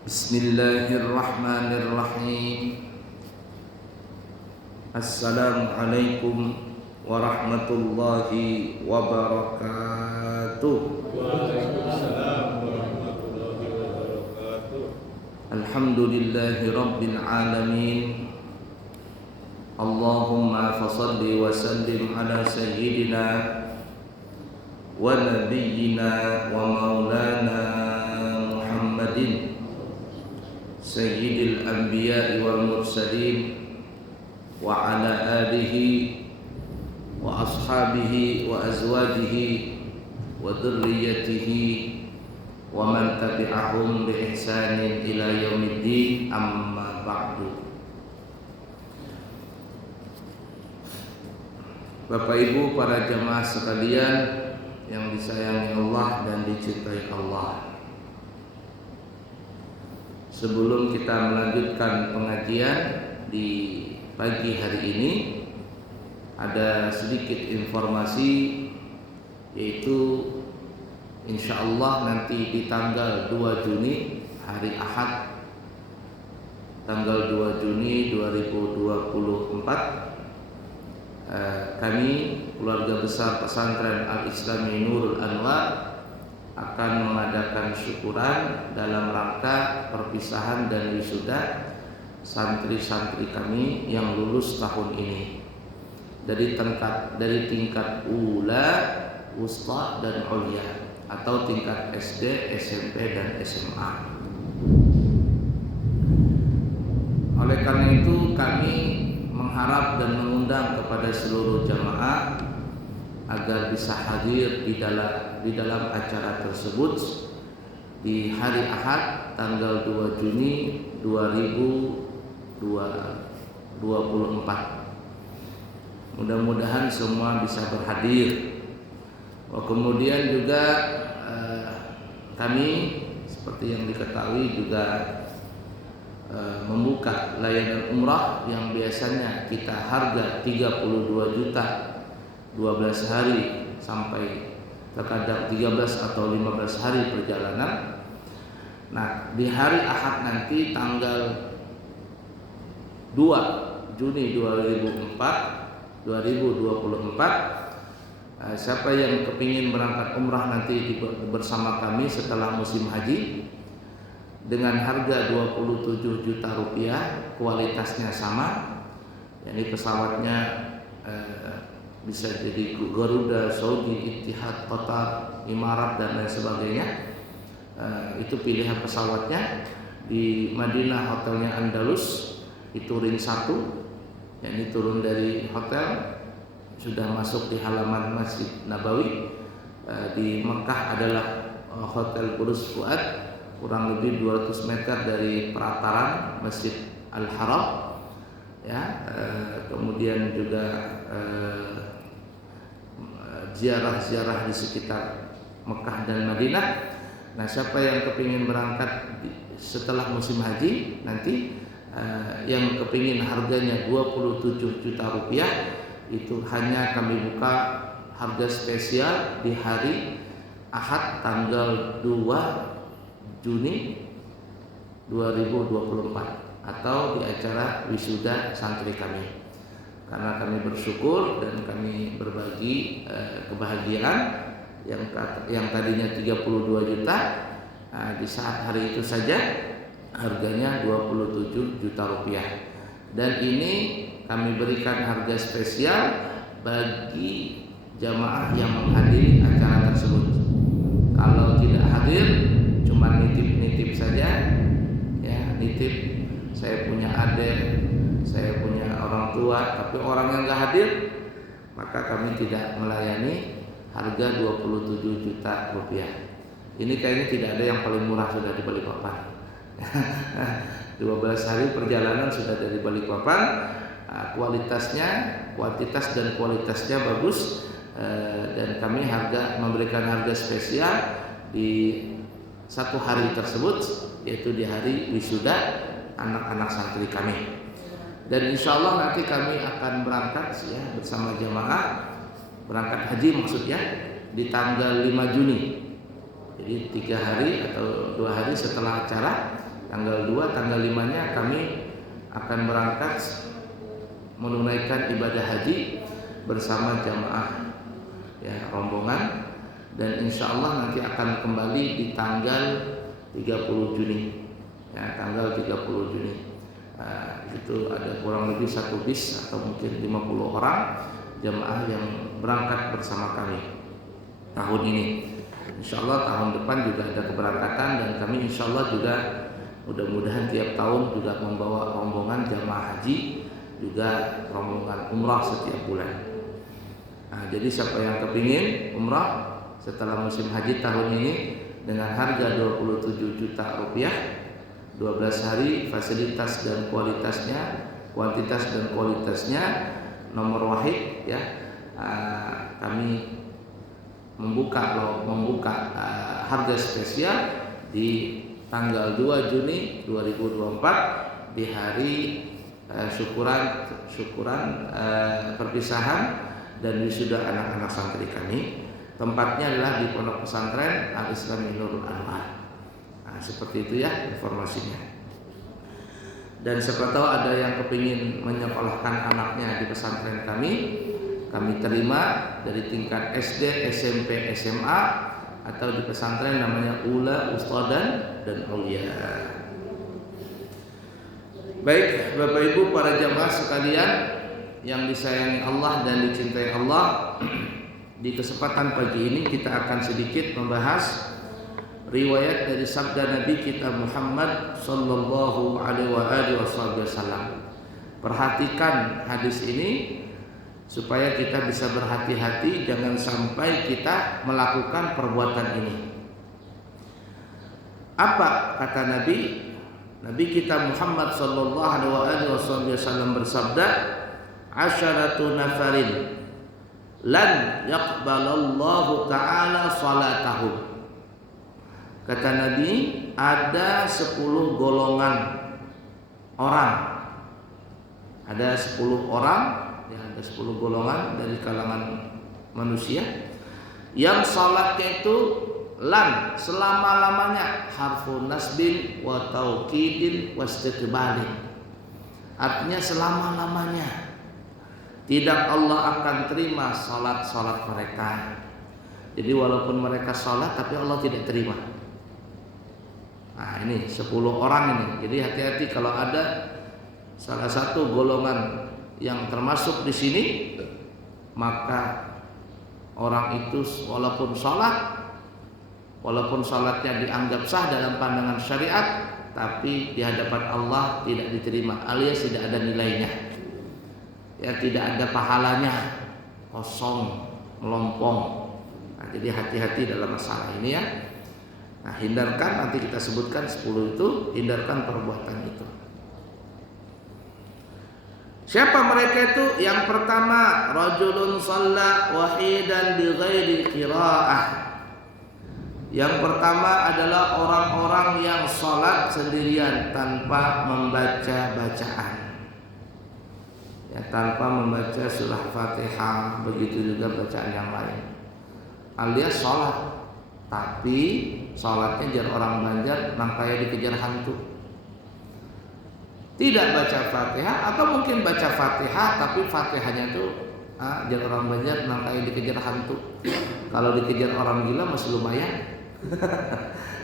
Bismillahirrahmanirrahim. Assalamualaikum warahmatullahi wabarakatuh. Waalaikumsalam warahmatullahi wabarakatuh. Alhamdulillahi rabbil alamin. Allahumma fasalli wa sallim ala sayyidina wa nabiyyina wa maulana Muhammadin sayyidil anbiya'i wal mursalin wa ala alihi wa ashabihi wa azwajihi wa dhurriyyatihi wa man tabi'ahum bi ihsanin ila yaumiddin, amma ba'du. Bapak Ibu para jamaah sekalian yang disayangi Allah dan dicintai Allah, sebelum kita melanjutkan pengajian di pagi hari ini, ada sedikit informasi, yaitu insyaallah nanti di tanggal 2 Juni hari Ahad, tanggal 2 Juni 2024, kami keluarga besar pesantren Al-Islami Nurul Anwar akan mengadakan syukuran dalam rangka perpisahan dan wisuda santri-santri kami yang lulus tahun ini dari tingkat ula, wusta dan ulia, atau tingkat SD, SMP dan SMA. Oleh karena itu kami mengharap dan mengundang kepada seluruh jamaah agar bisa hadir di dalam acara tersebut di hari Ahad tanggal 2 Juni 2024. Mudah-mudahan semua bisa berhadir. Kemudian juga kami seperti yang diketahui juga membuka layanan umrah yang biasanya kita harga 32 juta 12 hari sampai terkadang 13 atau 15 hari perjalanan. Nah, di hari Ahad nanti tanggal 2 Juni 2024, siapa yang kepingin berangkat umrah nanti bersama kami setelah musim haji, dengan harga 27 juta rupiah, kualitasnya sama, yakni pesawatnya bisa jadi Garuda, Saudi, Etihad, Qatar, Emirat dan lain sebagainya. Itu pilihan pesawatnya. Di Madinah hotelnya Andalus, itu ring 1, yakni turun dari hotel sudah masuk di halaman Masjid Nabawi. Di Mekah adalah Hotel Burj Fuad, kurang lebih 200 meter dari pelataran Masjid Al-Haram, ya. Kemudian juga ziarah-ziarah di sekitar Mekah dan Madinah. Nah, siapa yang kepingin berangkat setelah musim haji nanti, yang kepingin harganya 27 juta rupiah, itu hanya kami buka harga spesial di hari Ahad tanggal 2 Juni 2024 atau di acara wisuda santri kami. Karena kami bersyukur dan kami berbagi kebahagiaan yang tadinya 32 juta, di saat hari itu saja harganya 27 juta rupiah. Dan ini kami berikan harga spesial bagi jamaah yang menghadiri acara tersebut. Kalau tidak hadir, cuma nitip-nitip saja, ya, nitip, saya punya adik, saya punya orang tua, tapi orang yang nggak hadir, maka kami tidak melayani harga 27 juta rupiah. Ini kayaknya tidak ada yang paling murah sudah di Balikpapan. 12 hari perjalanan sudah dari Balikpapan. Kuantitas dan kualitasnya bagus, dan kami memberikan harga spesial di satu hari tersebut, yaitu di hari wisuda anak-anak santri kami. Dan insya Allah nanti kami akan berangkat, ya, bersama jamaah berangkat haji maksudnya di tanggal 5 Juni. Jadi 3 hari atau 2 hari setelah acara Tanggal 2, tanggal 5-nya kami akan berangkat menunaikan ibadah haji bersama jamaah ya rombongan, dan insya Allah nanti akan kembali di tanggal 30 Juni ya, tanggal 30 Juni. Itu ada kurang lebih 1 bis atau mungkin 50 orang jamaah yang berangkat bersama kami tahun ini. Insya Allah tahun depan juga ada keberangkatan, dan kami insya Allah juga mudah-mudahan tiap tahun juga membawa rombongan jamaah haji, juga rombongan umrah setiap bulan. Jadi siapa yang kepingin umrah setelah musim haji tahun ini dengan harga 27 juta rupiah, 12 hari, fasilitas dan kualitasnya, kuantitas dan kualitasnya nomor wahid ya. Kami membuka harga spesial di tanggal 2 Juni 2024 di hari syukuran perpisahan dan wisuda anak-anak santri kami. Tempatnya adalah di Pondok Pesantren Al-Islami Nurul Anwar. Seperti itu ya informasinya. Dan siapa tahu ada yang kepingin menyekolahkan anaknya di pesantren kami terima dari tingkat SD, SMP, SMA, atau di pesantren namanya Ula, Ustadan, dan Aulia. Baik Bapak Ibu para jamaah sekalian yang disayangi Allah dan dicintai Allah, di kesempatan pagi ini kita akan sedikit membahas riwayat dari sabda Nabi kita Muhammad sallallahu alaihi wasallam. Perhatikan hadis ini supaya kita bisa berhati-hati, jangan sampai kita melakukan perbuatan ini. Apa kata Nabi? Nabi kita Muhammad sallallahu alaihi wasallam bersabda, "Asyaratu nafarin lan yaqbalallahu ta'ala salatahum." Kata Nabi, ada 10 golongan orang. Ada 10 orang, ya ada 10 golongan dari kalangan manusia yang salatnya itu lan selama-lamanya, harfu nasbin wa taukidin wa istiqbalin. Artinya selama-lamanya tidak Allah akan terima salat-salat mereka. Jadi walaupun mereka salat tapi Allah tidak terima. Nah ini 10 orang ini. Jadi hati-hati kalau ada salah satu golongan yang termasuk di sini, maka orang itu walaupun salatnya dianggap sah dalam pandangan syariat, tapi di hadapan Allah tidak diterima, alias tidak ada nilainya. Ya tidak ada pahalanya, kosong, melompong. Nah, jadi hati-hati dalam masalah ini ya. Nah, hindarkan, nanti kita sebutkan 10 itu, hindarkan perbuatan itu. Siapa mereka itu? Yang pertama, rajulun shalla wahidan bi ghairi qiraah. Yang pertama adalah orang-orang yang salat sendirian tanpa membaca bacaan. Ya, tanpa membaca surah Fatihah, begitu juga bacaan yang lain. Alias salat, tapi salatnya jar orang Banjar nangkaya dikejar hantu. Tidak baca Fatihah, atau mungkin baca Fatihah tapi Fatihahnya itu jar orang Banjar nangkaya dikejar hantu. Kalau dikejar orang gila masih lumayan.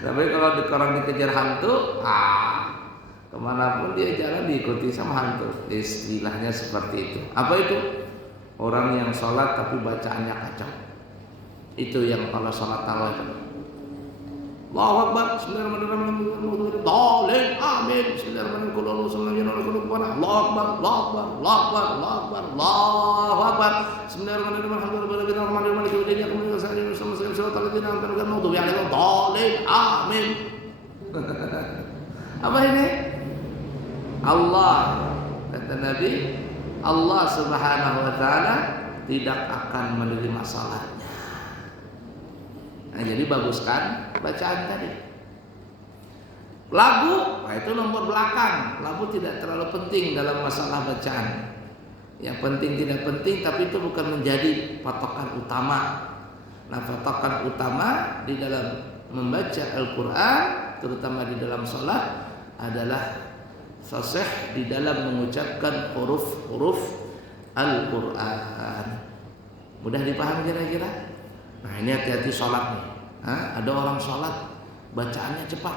Tapi kalau orang dikejar hantu, kemanapun dia jalan diikuti sama hantu. Istilahnya seperti itu. Apa itu? Orang yang sholat tapi bacaannya kacau. Itu yang kalau sholat tarawih. Allahu Akbar, bismillahirrahmanirrahim, amin, bismillahirrahmanirrahim, Allahu Akbar, Allahu Akbar, Allahu Akbar, Allahu Akbar, Allahu Akbar, bismillahirrahmanirrahim, amin. Apa ini? Allah, kata Nabi, Allah Subhanahu wa taala tidak akan menerima salatnya. Nah, jadi bagus kan bacaan tadi. Lagu, nah itu nomor belakang. Lagu tidak terlalu penting dalam masalah bacaan. Yang penting tidak penting, tapi itu bukan menjadi patokan utama. Nah, patokan utama di dalam membaca Al-Quran, terutama di dalam sholat, adalah fasih di dalam mengucapkan huruf-huruf Al-Quran. Mudah dipahami kira-kira? Nah ini hati-hati sholat nih. Ada orang sholat bacaannya cepat.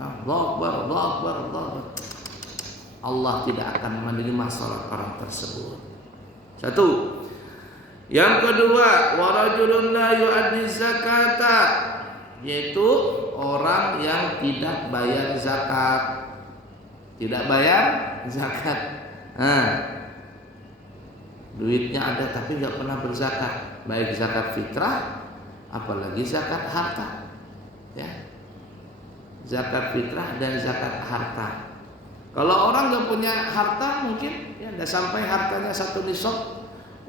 Allahu Akbar, Allahu Akbar, Allahu Akbar. Allah tidak akan menerima sholat orang tersebut. Satu. Yang kedua, warajulun la yu'addi zakata, yaitu orang yang tidak bayar zakat. Tidak bayar zakat. Duitnya ada tapi nggak pernah berzakat, baik zakat fitrah, apalagi zakat harta. Ya, zakat fitrah dan zakat harta. Kalau orang nggak punya harta, mungkin ya nggak sampai hartanya 1 nisab.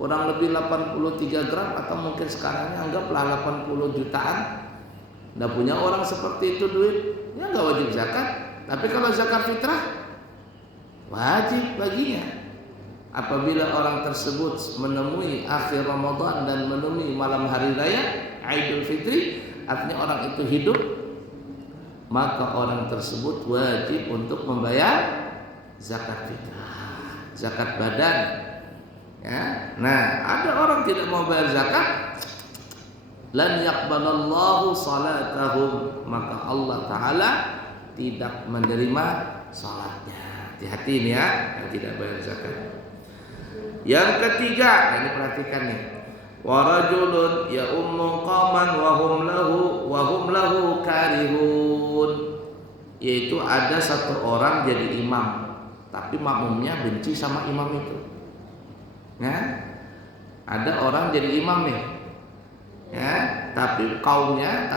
Kurang lebih 83 gram atau mungkin sekarang anggaplah 80 jutaan. Nggak punya orang seperti itu duit, ya nggak wajib zakat. Tapi kalau zakat fitrah wajib baginya. Apabila orang tersebut menemui akhir Ramadan dan menemui malam hari raya Idul Fitri, artinya orang itu hidup, maka orang tersebut wajib untuk membayar zakat fitrah, zakat badan. Ya, nah ada orang tidak mau bayar zakat, lan yaqbalallahu salatahum, maka Allah Ta'ala tidak menerima salatnya. Hati-hati ini ya, yang tidak bayar zakat. Yang ketiga, ini perhatikan nih, warajulun ya ummu qaman wa hum lahu karihun, yaitu ada satu orang jadi imam, tapi makmumnya benci sama imam itu. Ya, ada orang jadi imam nih, ya, tapi kaumnya,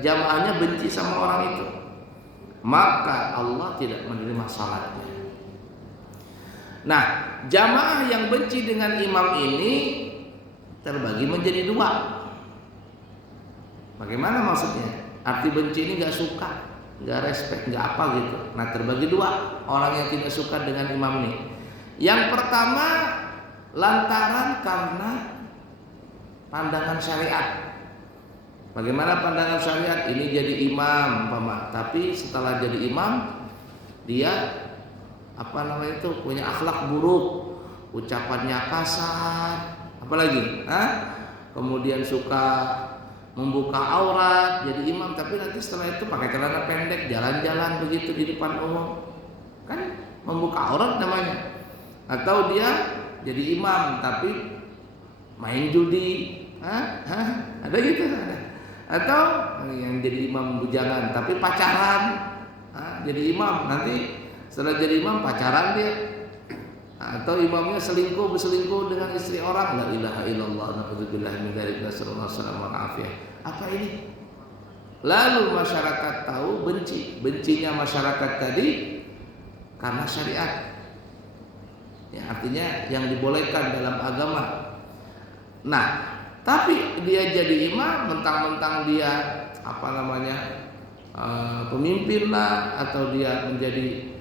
jamaahnya benci sama orang itu, maka Allah tidak menerima salatnya. Nah, jamaah yang benci dengan imam ini terbagi menjadi 2. Bagaimana maksudnya? Arti benci ini nggak suka, nggak respect, nggak apa gitu. Nah, terbagi 2 orang yang tidak suka dengan imam ini. Yang pertama, lantaran karena pandangan syariat. Bagaimana pandangan syariat? Ini jadi imam, tapi setelah jadi imam dia punya akhlak buruk, ucapannya kasar, apalagi, kemudian suka membuka aurat, jadi imam, tapi nanti setelah itu pakai celana pendek, jalan-jalan begitu di depan umum, kan membuka aurat namanya. Atau dia jadi imam tapi main judi, ada gitu, ada. Atau yang jadi imam bujangan tapi pacaran, jadi imam, nanti setelah jadi imam pacaran dia, atau imamnya berselingkuh dengan istri orang. La ilaha illallah, na'udzubillah min dzalik, nasallallahu alaihi. Apa ini? Lalu masyarakat tahu, bencinya masyarakat tadi karena syariat. Ya, artinya yang dibolehkan dalam agama. Nah, tapi dia jadi imam, mentang-mentang dia pemimpin lah, atau dia menjadi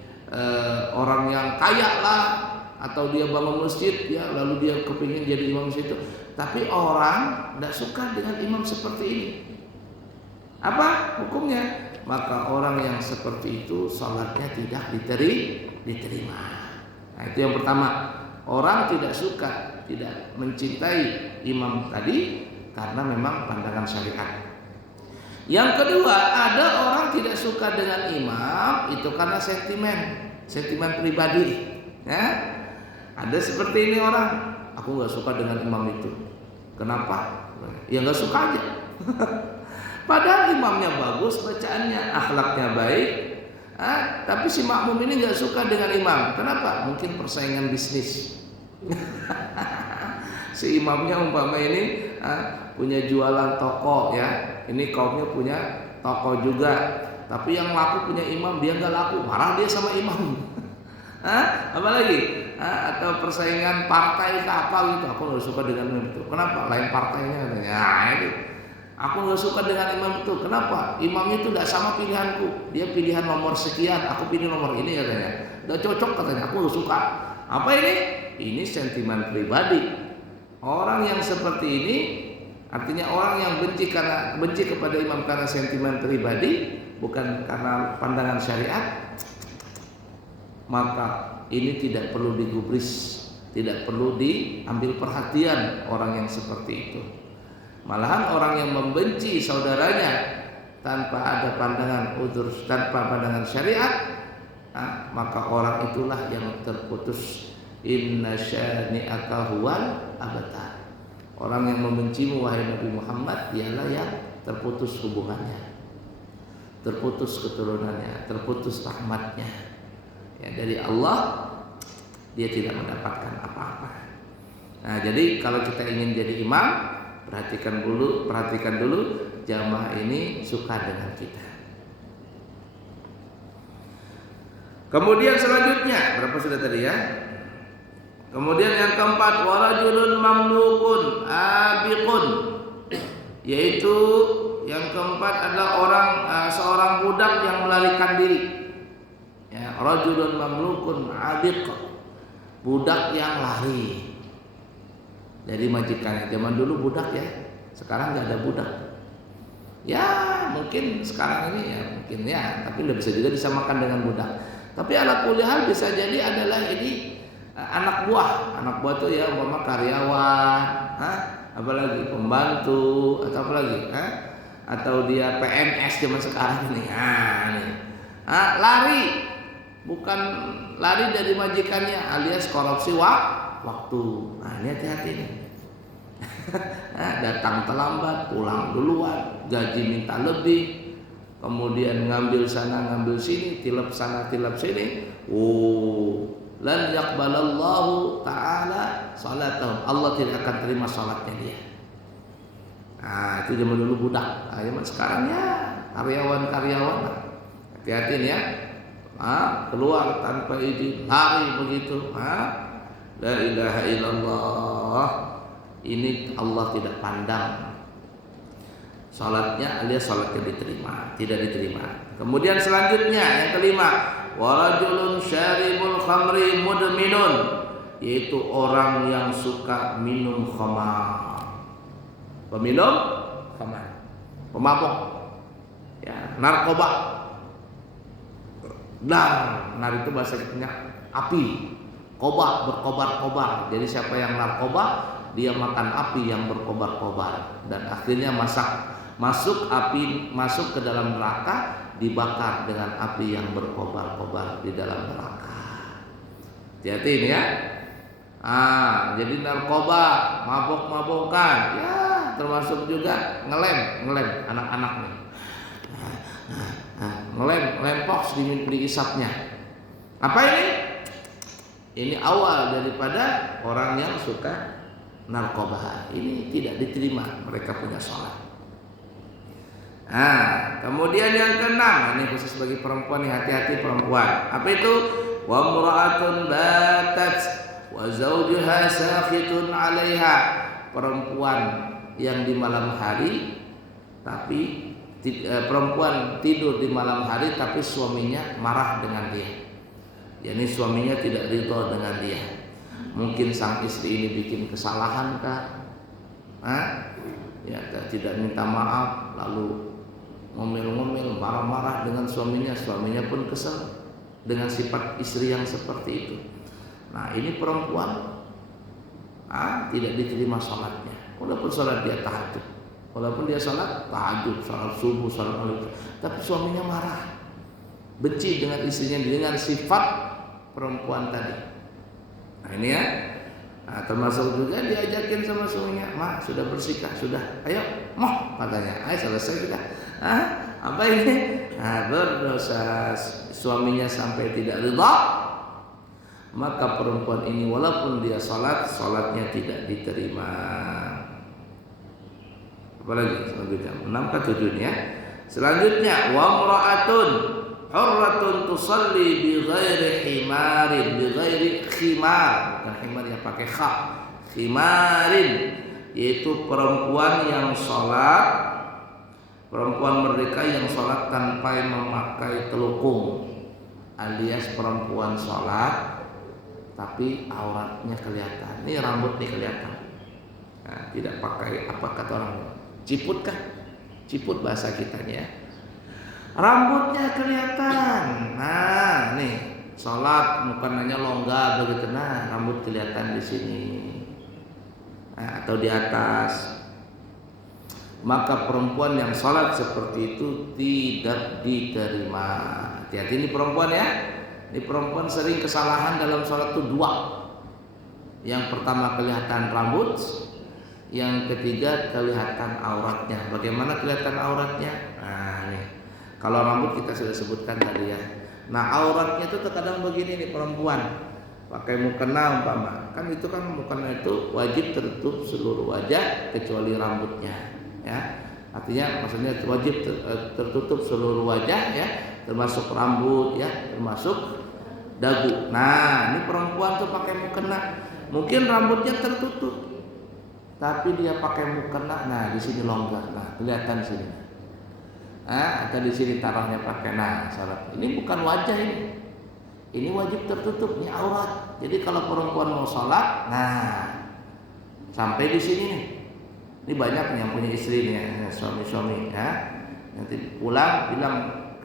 orang yang kaya lah, atau dia bangun masjid, ya, lalu dia kepingin jadi imam situ. Tapi orang tidak suka dengan imam seperti ini. Apa hukumnya? Maka orang yang seperti itu salatnya tidak diterima. Nah, itu yang pertama. Orang tidak suka, tidak mencintai imam tadi karena memang pandangan syariat. Yang kedua, ada orang tidak suka dengan imam itu karena sentimen pribadi. Ya, ada seperti ini orang, aku nggak suka dengan imam itu. Kenapa? Ya nggak suka aja. Padahal imamnya bagus, bacaannya, akhlaknya baik. Tapi si makmum ini nggak suka dengan imam. Kenapa? Mungkin persaingan bisnis. Si imamnya umpama ini punya jualan toko, ya. Ini kaumnya punya toko juga. Tapi yang laku punya imam, dia nggak laku, marah dia sama imam. Apalagi? Atau persaingan partai ke apa gitu. Aku nggak suka dengan imam itu. Kenapa? Lain partainya katanya. Ini. Aku nggak suka dengan imam itu. Kenapa? Imam itu tidak sama pilihanku. Dia pilihan nomor sekian, aku pilih nomor ini katanya. Tidak cocok katanya. Aku nggak suka. Apa ini? Ini sentimen pribadi. Orang yang seperti ini, artinya orang yang benci kepada imam karena sentimen pribadi, bukan karena pandangan syariat, maka ini tidak perlu digubris, tidak perlu diambil perhatian orang yang seperti itu. Malahan orang yang membenci saudaranya tanpa ada pandangan udzur, tanpa pandangan syariat, maka orang itulah yang terputus. Inna syani'aka huwal abtar. Orang yang membencimu wahai Nabi Muhammad, dialah yang terputus hubungannya, terputus keturunannya, terputus rahmatnya. Ya, dari Allah dia tidak mendapatkan apa-apa. Nah, jadi kalau kita ingin jadi imam, perhatikan dulu jamaah ini suka dengan kita. Kemudian selanjutnya, berapa sudah tadi ya? Kemudian yang keempat, warajulun mamlukun abiqun, yaitu yang keempat adalah seorang budak yang melarikan diri. Ya, rajulun mamlukun abiq, budak yang lari dari majikannya. Zaman dulu budak ya, sekarang nggak ada budak. Ya mungkin sekarang ini ya mungkin ya, tapi nggak bisa juga disamakan dengan budak. Tapi ala kulli hal bisa jadi adalah ini anak buah. Anak buah itu ya umpama karyawan, apalagi pembantu atau apalagi, atau dia PNS zaman sekarang nih. Lari, bukan lari dari majikannya alias korupsi waktu. Nah ini hati-hati nih. Datang terlambat, pulang duluan, gaji minta lebih, kemudian ngambil sana ngambil sini, tilap sana tilap sini. Lan yaqbalallahu ta'ala salatahum. Allah tidak akan terima salatnya dia. Nah itu zaman dulu budak. Nah, zaman sekarang ya karyawan. Hati-hati ya. Keluar tanpa izin, lari begitu. La ilaha illallah. Ini Allah tidak pandang salatnya alias salatnya diterima, tidak diterima. Kemudian selanjutnya yang kelima, warajulun syaribul khamri mudminun, yaitu orang yang suka minum khamar. Peminum khamar, pemabok, ya, narkoba. Nar itu bahasa Jepangnya api, kobar, berkobar-kobar. Jadi siapa yang narkoba, dia makan api yang berkobar-kobar dan akhirnya masuk ke dalam neraka, dibakar dengan api yang berkobar-kobar di dalam neraka. Hati-hati ini ya. Jadi narkoba, mabok-mabokan, ya termasuk juga ngelem anak-anak nih. Ngelem pox diisapnya. Apa ini? Ini awal daripada orang yang suka narkoba. Ini tidak diterima, mereka punya sholat. Kemudian yang keenam, ini khusus bagi perempuan, hati-hati perempuan. Apa itu? Wa mra'atun batat wa zawjuha sakhitun 'alaiha. Perempuan yang di malam hari tapi perempuan tidur di malam hari tapi suaminya marah dengan dia. Yani suaminya tidak ridho dengan dia. Mungkin sang istri ini bikin kesalahan kah? Ya, tidak minta maaf, lalu ngomel-ngomel, marah-marah dengan suaminya. Suaminya pun kesal dengan sifat istri yang seperti itu. Nah ini perempuan tidak diterima sholatnya. Walaupun sholat dia tahajud, walaupun dia sholat tahajud, sholat subuh, sholat maghrib, tapi suaminya marah, benci dengan istrinya dengan sifat perempuan tadi. Nah ini ya. Termasuk juga diajakin sama suaminya, "Ma, sudah bersikah, sudah. Ayo, moh," katanya. "Ayo selesai sudah." Apa ini? Berdosa. Suaminya sampai tidak ridha, maka perempuan ini walaupun dia salatnya tidak diterima. Apalagi selanjutnya 6 ke 7 ya. Selanjutnya wa mra'atun hurratun tusalli bi ghairi himarin, bi ghairi khimar, bukan himar yang pakai kha, khimarin, yaitu perempuan yang sholat, perempuan merdeka yang sholat tanpa memakai telukung, alias perempuan sholat tapi auratnya kelihatan, ini rambut nih kelihatan. Nah, tidak pakai apa kata orang, ciput kah? Ciput bahasa kitanya ya. Rambutnya kelihatan. Nah, nih sholat mukanya longgar begitu. Nah, rambut kelihatan di sini. Nah, atau di atas. Maka perempuan yang sholat seperti itu tidak diterima. Hati-hati ini perempuan ya. Ini perempuan sering kesalahan dalam sholat itu dua. Yang pertama kelihatan rambut, yang ketiga kelihatan auratnya. Bagaimana kelihatan auratnya? Nah, nih. Kalau rambut kita sudah sebutkan tadi ya. Nah, auratnya itu terkadang begini nih perempuan. Pakai mukena umpama. Kan itu kan mukena itu wajib tertutup seluruh wajah kecuali rambutnya. Ya, artinya maksudnya wajib tertutup seluruh wajah ya, termasuk rambut ya, termasuk dagu. Nah, ini perempuan tuh pakai mukena, mungkin rambutnya tertutup, tapi dia pakai mukena. Nah, di sini longgar, nah kelihatan sini. Atau di sini taruhnya pakai. Nah, salat ini bukan wajah ini wajib tertutup, ini aurat. Jadi kalau perempuan mau sholat, nah sampai di sini nih. Ini banyak yang punya istri nih, suami-suami ya. Nanti pulang bilang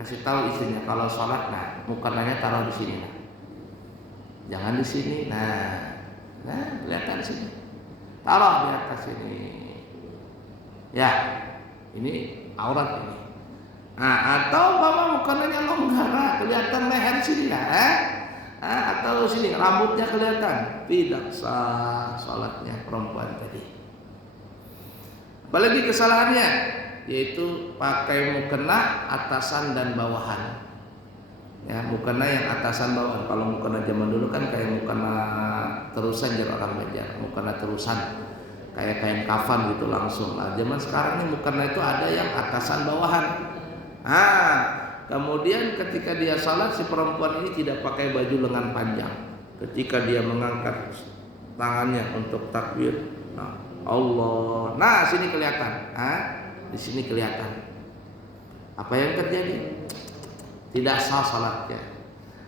kasih tahu istrinya kalau sholat, nah mukananya taruh di sini, nah. Jangan di sini, nah kelihatan sini, taruh di atas sini. Ya, ini aurat ini. Nah, atau bapak mukananya longgar, nah, kelihatan leher sini ya, atau sini rambutnya kelihatan, tidak sah sholatnya perempuan tadi. Apalagi kesalahannya yaitu pakai mukena atasan dan bawahan. Ya, mukena yang atasan bawahan. Kalau mukena zaman dulu kan kayak mukena terusan jar orang Banjar, mukena terusan. Kayak kain kafan gitu langsung. Nah, zaman sekarang ini mukena itu ada yang atasan bawahan. Kemudian ketika dia salat si perempuan ini tidak pakai baju lengan panjang. Ketika dia mengangkat tangannya untuk takbir, Allah. Nah, sini kelihatan. Di sini kelihatan. Apa yang terjadi? Tidak sah salatnya.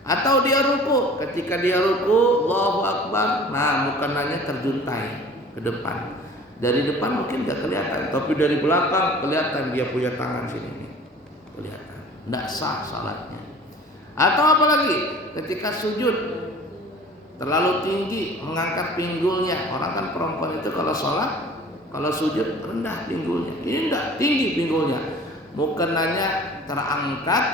Atau dia ruku. Ketika dia ruku, Allahu Akbar. Nah, mukananya terjuntai ke depan. Dari depan mungkin tidak kelihatan, tapi dari belakang kelihatan dia punya tangan sini nih. Kelihatan. Tidak sah salatnya. Atau apalagi ketika sujud terlalu tinggi mengangkat pinggulnya. Orang kan perempuan itu kalau sholat, kalau sujud rendah pinggulnya. Ini enggak, tinggi pinggulnya. Mukenanya terangkat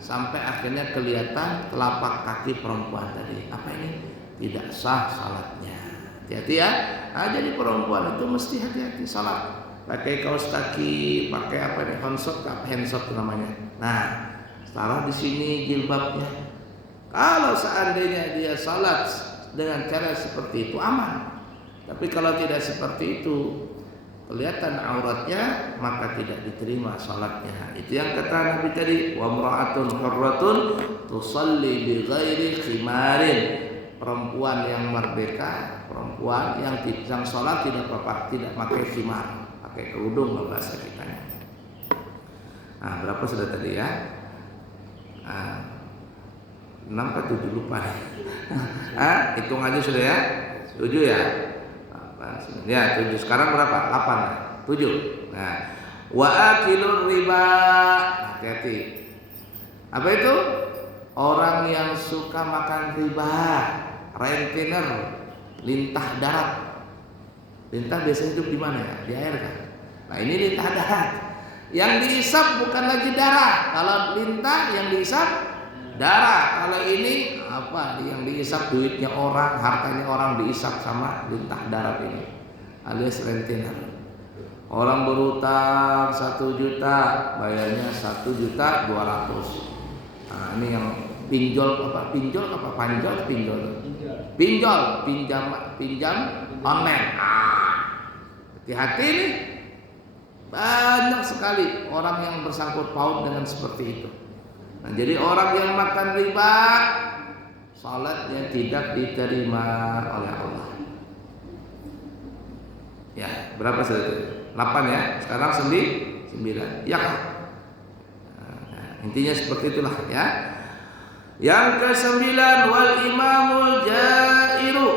sampai akhirnya kelihatan telapak kaki perempuan tadi. Apa ini? Tidak sah salatnya. Hati-hati ya. Nah, jadi perempuan itu mesti hati-hati salat. Pakai kaos kaki, pakai apa nih? Handsot namanya. Nah, taruh di sini jilbabnya. Kalau seandainya dia salat dengan cara seperti itu aman. Tapi kalau tidak seperti itu, kelihatan auratnya, maka tidak diterima salatnya. Itu yang kata Nabi tadi, wa imra'atun hurratun tusalli bi ghairi khimarin. Perempuan yang merdeka, perempuan yang salat tidak pakai khimar, pakai kerudung lah bahasa kita. Nah, berapa sudah tadi ya? 6 atau 7 lupa. Hitung aja sudah ya. 7 ya. Ya 7. Sekarang berapa? 8 ya? 7. Nah, wa akilur riba. Hati-hati. Apa itu? Orang yang suka makan riba, rentiner, lintah darat. Lintah biasanya hidup di mana ya? Di air kan. Nah, ini lintah darat. Yang diisap bukan lagi darah. Kalau lintah yang diisap darah. Kalau ini apa? Yang diisap duitnya orang, hartanya orang diisap sama lintah darat ini, alias rentiner. Orang berutang 1 juta, bayarnya 1.200.000. Nah, ini yang pinjol apa? Pinjol apa? Panjol? Pinjol. Pinjol, pinjam online. Hati-hati nih. Banyak sekali orang yang bersangkut paut dengan seperti itu. Nah, jadi orang yang makan riba, salatnya tidak diterima oleh Allah. Ya, berapa sudah itu? 8 ya. Sekarang 9. Ya. Nah, intinya seperti itulah ya. Yang ke-9, wal imamul jairu.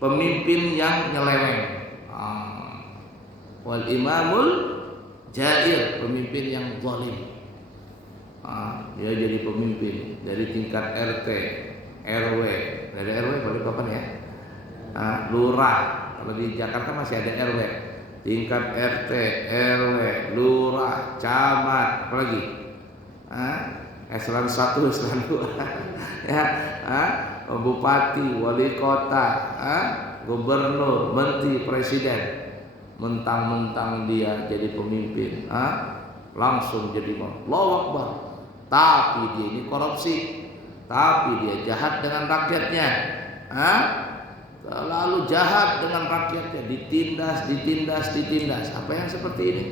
Pemimpin yang nyeleweng. Wal imamul jair, pemimpin yang zalim. dia jadi pemimpin dari tingkat RT, RW, dari RW boleh kapan ya? Lurah. Kalau di Jakarta masih ada RW, tingkat RT, RW, lurah, camat, apalagi? Eselon 1, eselon 2, ya, bupati, wali kota, gubernur, menteri, presiden. Mentang-mentang dia jadi pemimpin, langsung jadi Allahu Akbar. Tapi dia ini korupsi, tapi dia jahat dengan rakyatnya, terlalu jahat dengan rakyatnya, ditindas. Apa yang seperti ini?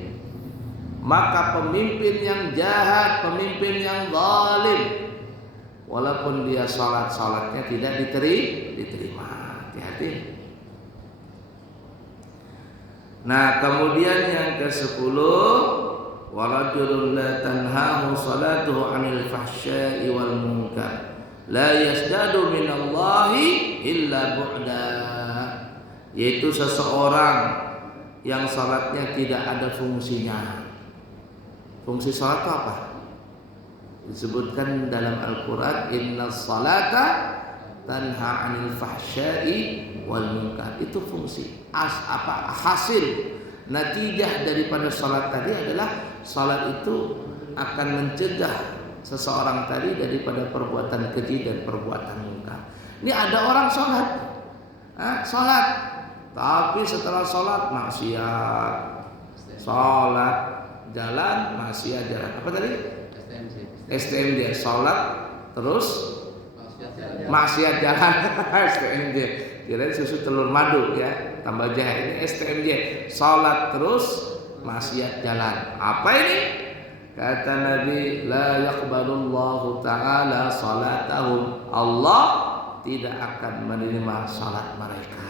Maka pemimpin yang jahat, pemimpin yang zalim, walaupun dia salatnya tidak diterima. Hati-hati. Nah, kemudian yang ke-10, warajulun la tanhahu salatuhu 'anil fahsya'i wal munkar la yasdadu minallahi illa bu'da, yaitu seseorang yang salatnya tidak ada fungsinya. Fungsi salat itu apa? Disebutkan dalam Al-Qur'an, innas salata tanha 'anil fahsya'i wal munkar. Itu fungsi. Hasil natijah daripada salat tadi adalah salat itu akan mencegah seseorang tadi daripada perbuatan keji dan perbuatan munkar. Ini ada orang salat, tapi setelah salat maksiat, salat jalan, maksiat jalan. Apa tadi? STMJ. Salat terus maksiat jalan. STMJ. Kirain susu telur madu ya, tambah jahe. Ini STMJ. Salat terus maksiat jalan. Apa ini? Kata Nabi, la yaqbalullahu ta'ala salatahum. Allah tidak akan menerima salat mereka.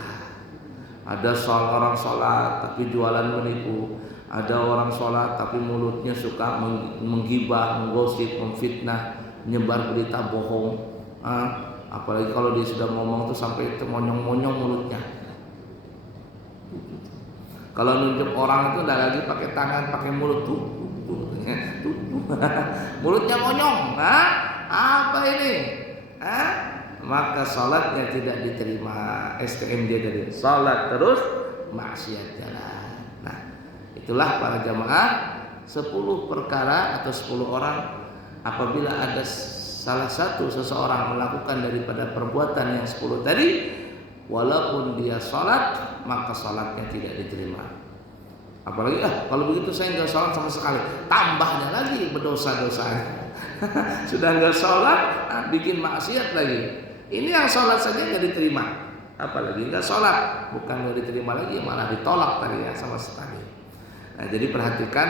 Ada orang salat tapi jualan menipu. Ada orang salat tapi mulutnya suka menggibah, menggosip, memfitnah, menyebar berita bohong. Apalagi kalau dia sudah ngomong tuh sampai monyong-monyong mulutnya. Kalau nunjuk orang itu enggak lagi pakai tangan, pakai mulut tuh. Mulutnya monyong. Apa ini? Maka salatnya tidak diterima. STMJ dari salat terus maksiat jalan. Nah, itulah para jamaah 10 perkara atau 10 orang apabila ada salah satu seseorang melakukan daripada perbuatan yang 10 tadi, walaupun dia salat, maka salatnya tidak diterima. Apalagi kalau begitu saya enggak salat sama sekali, tambahnya lagi berdosa-dosanya. Sudah enggak salat, bikin maksiat lagi. Ini yang salat saja enggak diterima, apalagi enggak salat, bukan enggak diterima lagi, malah ditolak tadi ya sama sekali. Nah, jadi perhatikan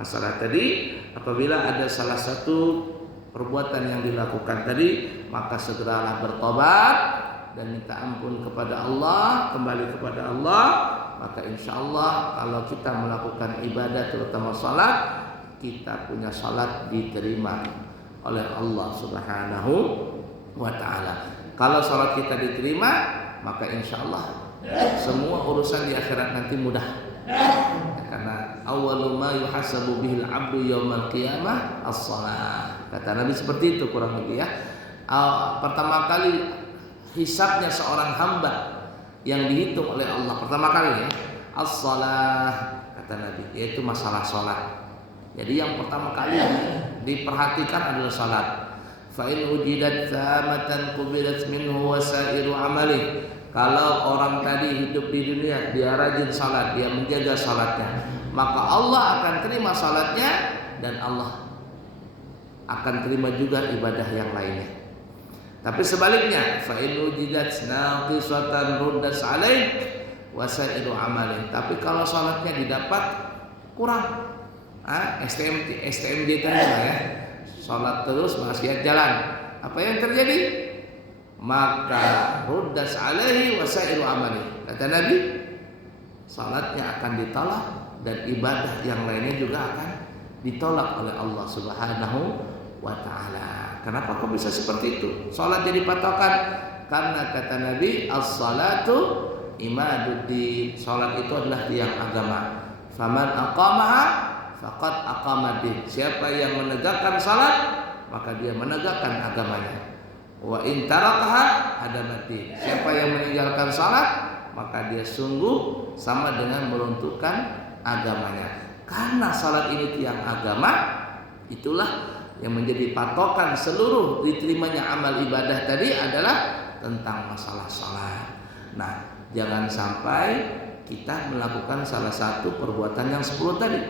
masalah tadi, apabila ada salah satu perbuatan yang dilakukan tadi, maka segeralah bertobat dan minta ampun kepada Allah, kembali kepada Allah. Maka insya Allah kalau kita melakukan ibadah terutama salat, kita punya salat diterima oleh Allah Subhanahu wa ta'ala. Kalau salat kita diterima, maka insya Allah semua urusan di akhirat nanti mudah. Karena awwalu ma yuhasabu bihil 'abdu yaumal qiyamah as-shalah. Kata Nabi seperti itu kurang lebih ya. Pertama kali hisabnya seorang hamba yang dihitung oleh Allah pertama kali ya, as-shalah kata Nabi, yaitu masalah salat. Jadi yang pertama kali diperhatikan adalah salat. Fa in ujidat thamatan qubilat minhu wasairu amali. Kalau orang tadi hidup di dunia dia rajin salat, dia menjaga salatnya, maka Allah akan terima salatnya dan Allah akan terima juga ibadah yang lainnya. Tapi sebaliknya, fa in wujidat naqisatan ruddat alaih wa sa'iru amalin. Tapi kalau salatnya didapat kurang, STMJ tadi ya. Salat terus maksiat jalan. Apa yang terjadi? Maka ruddat alaihi wa sa'iru amalin. Kata Nabi, salatnya akan ditolak dan ibadah yang lainnya juga akan ditolak oleh Allah Subhanahu wa ta'ala. Kenapa kok bisa seperti itu? Salat jadi patokan karena kata Nabi, as-salatu imaduddin. Salat itu adalah tiang agama. Faman aqamaha faqad aqamadin. Siapa yang menegakkan salat, maka dia menegakkan agamanya. Wa in tarakaha hadamati. Siapa yang meninggalkan salat, maka dia sungguh sama dengan meruntuhkan agamanya. Karena salat ini tiang agama, itulah yang menjadi patokan seluruh diterimanya amal ibadah tadi adalah tentang masalah salat. Nah, jangan sampai kita melakukan salah satu perbuatan yang 10 tadi.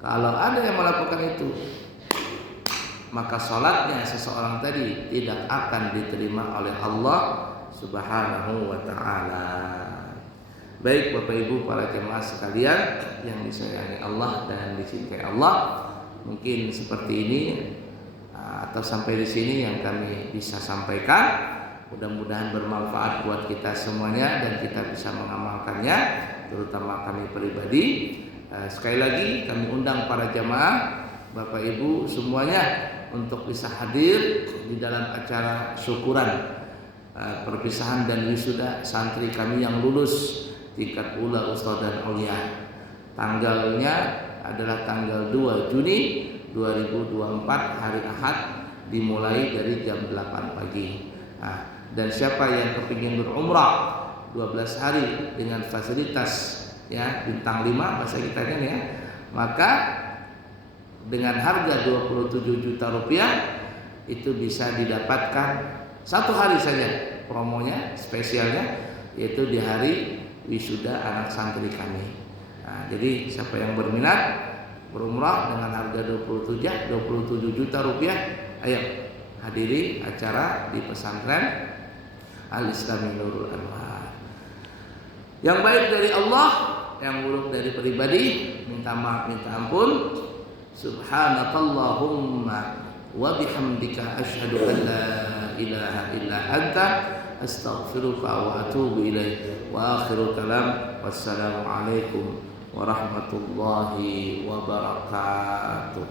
Kalau ada yang melakukan itu, maka salatnya seseorang tadi tidak akan diterima oleh Allah Subhanahu wa ta'ala. Baik Bapak Ibu para jemaah sekalian yang disayangi Allah dan dicintai Allah, mungkin seperti ini atau sampai di sini yang kami bisa sampaikan. Mudah-mudahan bermanfaat buat kita semuanya dan kita bisa mengamalkannya, terutama kami pribadi. Sekali lagi kami undang para jamaah, Bapak Ibu semuanya untuk bisa hadir di dalam acara syukuran perpisahan dan wisuda santri kami yang lulus tingkat ula, ustadz dan aulia. Tanggalnya adalah tanggal 2 Juni 2024 hari Ahad, dimulai dari jam 8 pagi. Dan siapa yang kepingin berumrah 12 hari dengan fasilitas ya bintang 5 bahasa kita ini ya, maka dengan harga 27 juta rupiah itu bisa didapatkan satu hari saja promonya spesialnya, yaitu di hari wisuda anak santri kami. Jadi siapa yang berminat berumrah dengan harga 27 juta rupiah, ayo hadiri acara di pesantren Al-Islami Nurul Anwar. Yang baik dari Allah, yang buruk dari pribadi, minta maaf, minta ampun. Subhanakallahumma wa bihamdika asyhadu an la ilaha illa anta astaghfiruka wa atubu ilaik. Wa akhiru kalam, wassalamu alaikum warahmatullahi wabarakatuh.